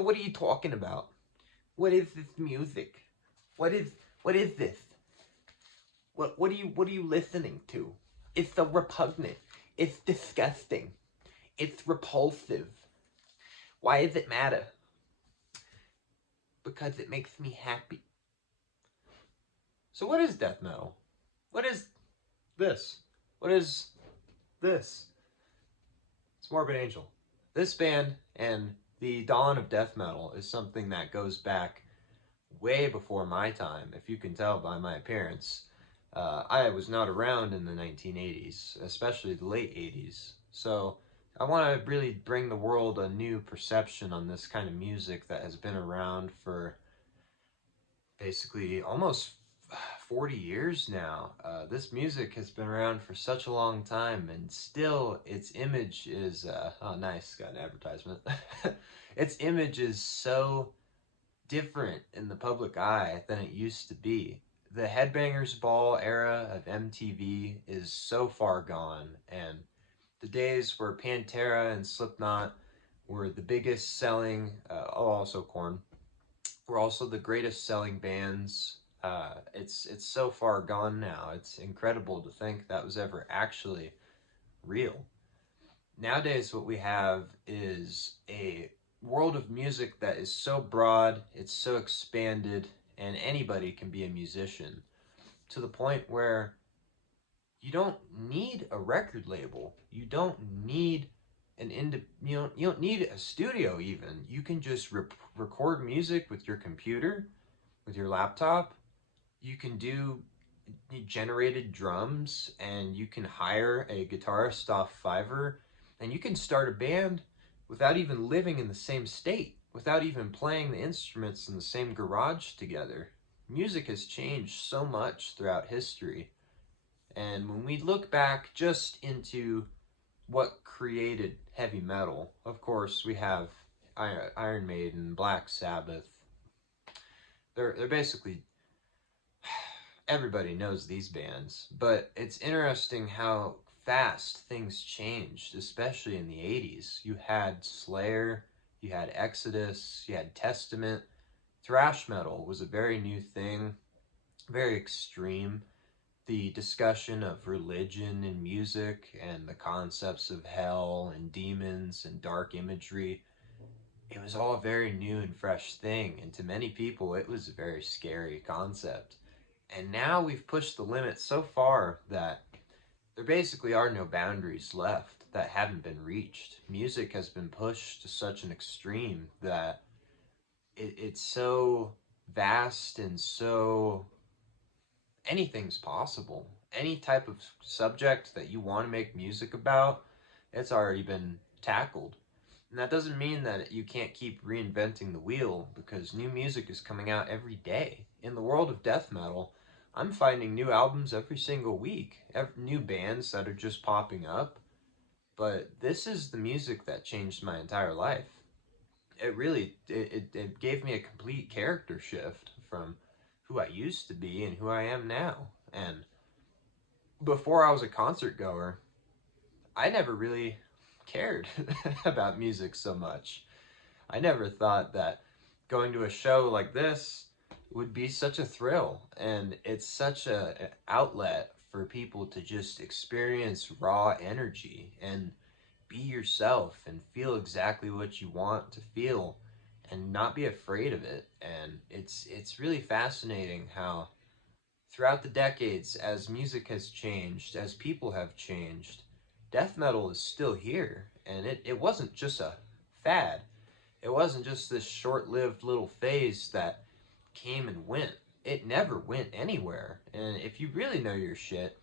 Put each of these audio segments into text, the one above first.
So what are you talking about? What is this music? What is this? What are you listening to? It's so repugnant. It's disgusting. It's repulsive. Why does it matter? Because it makes me happy. So what is death metal? What is this? What is this? It's Morbid Angel. This band and the dawn of death metal is something that goes back way before my time, if you can tell by my appearance. I was not around in the 1980s, especially the late 80s. So I want to really bring the world a new perception on this kind of music that has been around for basically almost 40 years now. This music has been around for such a long time, and still its image is, oh nice, got an advertisement. Its image is so different in the public eye than it used to be. The Headbangers Ball era of MTV is so far gone, and the days where Pantera and Slipknot were the biggest selling, also Korn, were also the greatest selling bands. It's so far gone now. It's incredible to think that was ever actually real. Nowadays, what we have is a world of music that is so broad, it's so expanded, and anybody can be a musician, to the point where you don't need a record label. You don't need you don't need a studio even. You can just record music with your computer, with your laptop. You can do generated drums, and you can hire a guitarist off Fiverr, and you can start a band without even living in the same state, without even playing the instruments in the same garage together. Music has changed so much throughout history, and when we look back just into what created heavy metal, of course we have Iron Maiden, Black Sabbath. They're basically, everybody knows these bands, but it's interesting how fast things changed, especially in the 80s. You had Slayer, you had Exodus, you had Testament. Thrash metal was a very new thing, very extreme. The discussion of religion and music and the concepts of hell and demons and dark imagery, it was all a very new and fresh thing, and to many people it was a very scary concept. And now we've pushed the limit so far that there basically are no boundaries left that haven't been reached. Music has been pushed to such an extreme that it's so vast and so anything's possible. Any type of subject that you want to make music about, it's already been tackled. And that doesn't mean that you can't keep reinventing the wheel, because new music is coming out every day. In the world of death metal, I'm finding new albums every single week, new bands that are just popping up. But this is the music that changed my entire life. It really, it gave me a complete character shift from who I used to be and who I am now. And before I was a concert goer, I never really cared about music so much. I never thought that going to a show like this would be such a thrill, and it's such an outlet for people to just experience raw energy and be yourself and feel exactly what you want to feel and not be afraid of it. And it's really fascinating how throughout the decades, as music has changed, as people have changed, death metal is still here. And it wasn't just a fad. It wasn't just this short-lived little phase that came and went. It never went anywhere. And if you really know your shit,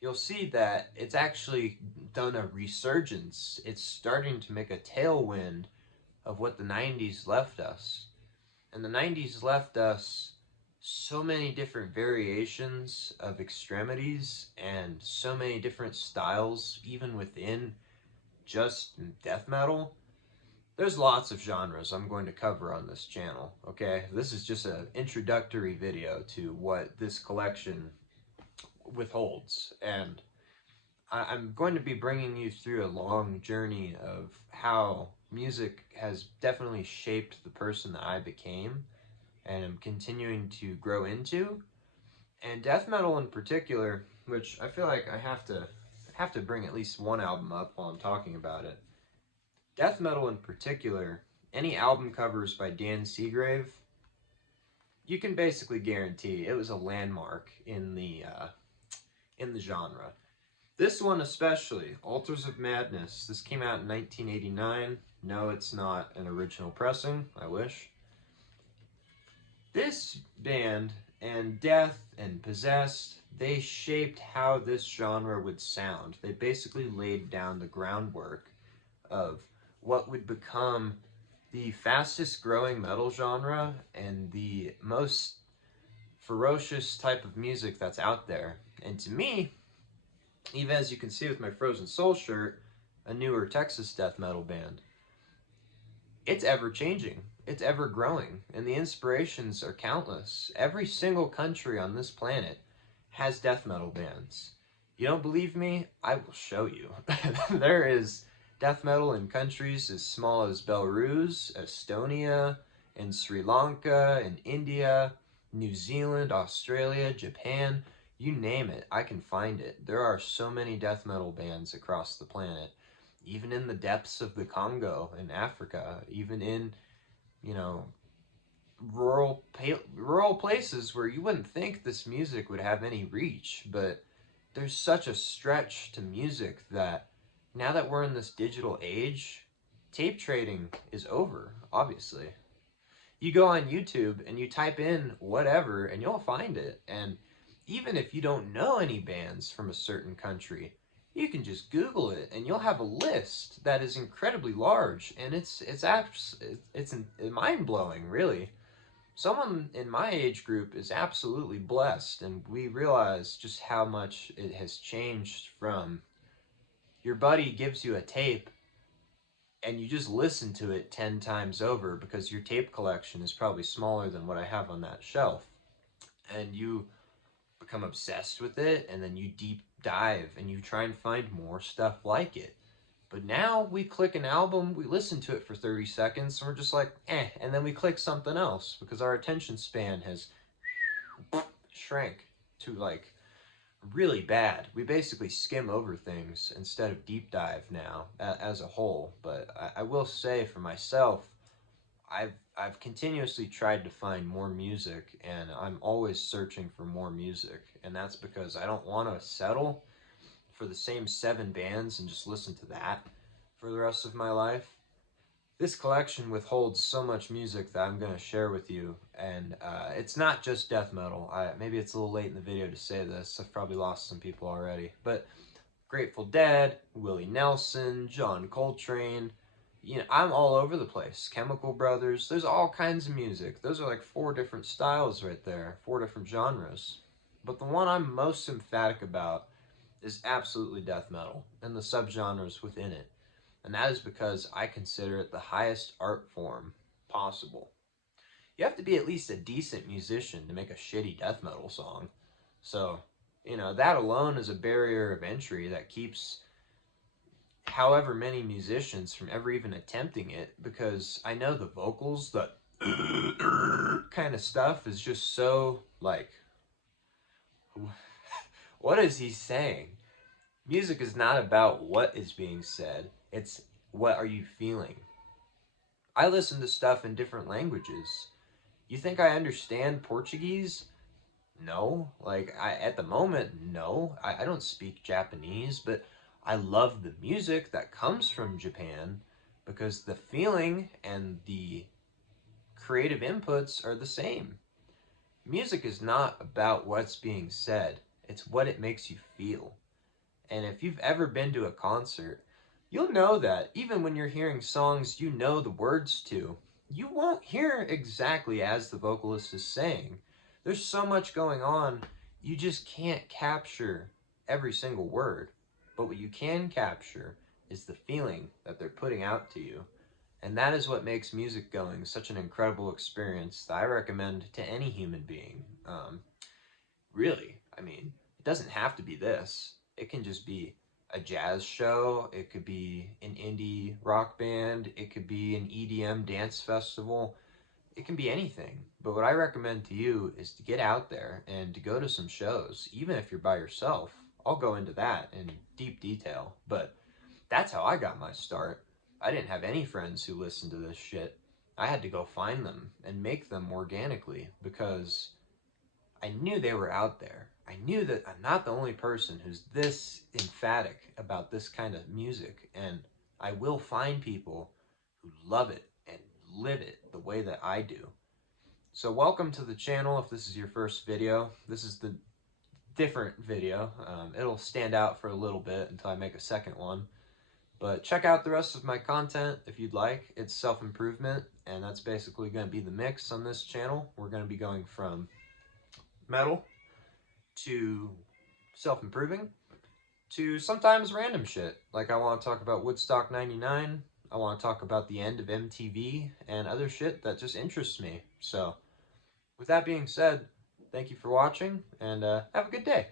you'll see that it's actually done a resurgence. It's starting to make a tailwind of what the 90s left us. And the 90s left us so many different variations of extremities and so many different styles, even within just death metal. There's lots of genres I'm going to cover on this channel, okay? This is just an introductory video to what this collection withholds, and I'm going to be bringing you through a long journey of how music has definitely shaped the person that I became and am continuing to grow into. And death metal in particular, which I feel like I have to bring at least one album up while I'm talking about it. Death metal in particular, any album covers by Dan Seagrave, you can basically guarantee it was a landmark in the genre. This one especially, Altars of Madness. This came out in 1989. No, it's not an original pressing. I wish. This band and Death and Possessed, they shaped how this genre would sound. They basically laid down the groundwork of what would become the fastest growing metal genre and the most ferocious type of music that's out there. And to me, even as you can see with my Frozen Soul shirt, a newer Texas death metal band, it's ever changing, it's ever growing, and the inspirations are countless. Every single country on this planet has death metal bands. You don't believe me? I will show you. There is death metal in countries as small as Belarus, Estonia, and Sri Lanka, and India, New Zealand, Australia, Japan, you name it, I can find it. There are so many death metal bands across the planet, even in the depths of the Congo in Africa, even in, you know, rural places where you wouldn't think this music would have any reach, but there's such a stretch to music that now that we're in this digital age, tape trading is over, obviously. You go on YouTube and you type in whatever and you'll find it. And even if you don't know any bands from a certain country, you can just Google it and you'll have a list that is incredibly large, and it's mind blowing, really. Someone in my age group is absolutely blessed, and we realize just how much it has changed from your buddy gives you a tape and you just listen to it 10 times over because your tape collection is probably smaller than what I have on that shelf. And you become obsessed with it, and then you deep dive and you try and find more stuff like it. But now we click an album, we listen to it for 30 seconds, and we're just like, eh, and then we click something else because our attention span has shrank to like really bad. We basically skim over things instead of deep dive now as a whole. But I will say for myself, I've continuously tried to find more music, and I'm always searching for more music, and that's because I don't want to settle for the same 7 bands and just listen to that for the rest of my life. This collection withholds so much music that I'm going to share with you, and it's not just death metal. Maybe it's a little late in the video to say this. I've probably lost some people already, but Grateful Dead, Willie Nelson, John Coltrane, I'm all over the place. Chemical Brothers, there's all kinds of music. Those are like 4 different styles right there, 4 different genres. But the one I'm most emphatic about is absolutely death metal and the subgenres within it. And that is because I consider it the highest art form possible. You have to be at least a decent musician to make a shitty death metal song. So, that alone is a barrier of entry that keeps however many musicians from ever even attempting it, because I know the vocals, the kind of stuff is just so like, what is he saying? Music is not about what is being said, it's what are you feeling. I listen to stuff in different languages. You think I understand Portuguese? No. At the moment, no. I don't speak Japanese, but I love the music that comes from Japan because the feeling and the creative inputs are the same. Music is not about what's being said, it's what it makes you feel. And if you've ever been to a concert, you'll know that even when you're hearing songs you know the words to, you won't hear exactly as the vocalist is saying. There's so much going on, you just can't capture every single word. But what you can capture is the feeling that they're putting out to you. And that is what makes music going such an incredible experience that I recommend to any human being. Really, I mean, it doesn't have to be this. It can just be a jazz show, it could be an indie rock band, it could be an EDM dance festival, it can be anything. But what I recommend to you is to get out there and to go to some shows, even if you're by yourself. I'll go into that in deep detail, but that's how I got my start. I didn't have any friends who listened to this shit. I had to go find them and make them organically because I knew they were out there. I knew that I'm not the only person who's this emphatic about this kind of music, and I will find people who love it and live it the way that I do. So welcome to the channel if this is your first video. This is the different video. It'll stand out for a little bit until I make a second one. But check out the rest of my content if you'd like. It's self-improvement, and that's basically going to be the mix on this channel. We're going to be going from metal to self-improving to sometimes random shit. Like I want to talk about Woodstock 99. I want to talk about the end of MTV and other shit that just interests me. So with that being said, thank you for watching, and have a good day.